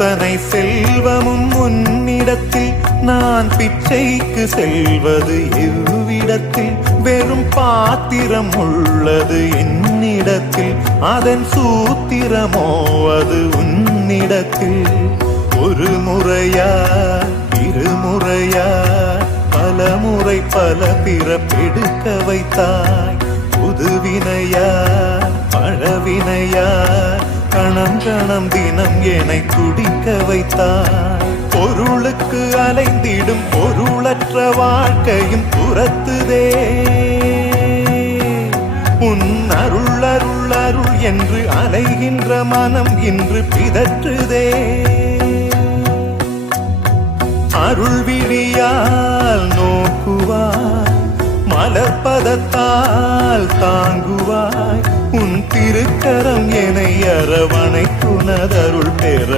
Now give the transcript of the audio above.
அத்தனை செல்வமும் உன்னிடத்தில் நான் பிச்சைக்கு செல்வது எவ்விடத்தில் வெறும் பாத்திரம் உள்ளது என்னிடத்தில் அதன் சூத்திரமோ அது உன்னிடத்தில் ஒரு முறையா இருமுறையா பல முறை பல பிறப்பெடுக்க வைத்தாய் புதுவினையா பழவினையா கணம் கணம் தினம் என்னை துடிக்க வைத்தாய் பொருளுக்கு அலைந்திடும் பொருளற்ற வாழ்க்கையும் துரத்துதே உன் அருள் அருள் அருள் என்று அலைகின்ற மனம் இன்று பிதற்றுதே அருள் விழியால் நோக்குவாய் மலர்பதத்தால் தாங்குவாய் உன் திருக்கரம் என்னை அரவணைக்குனதருள் பெற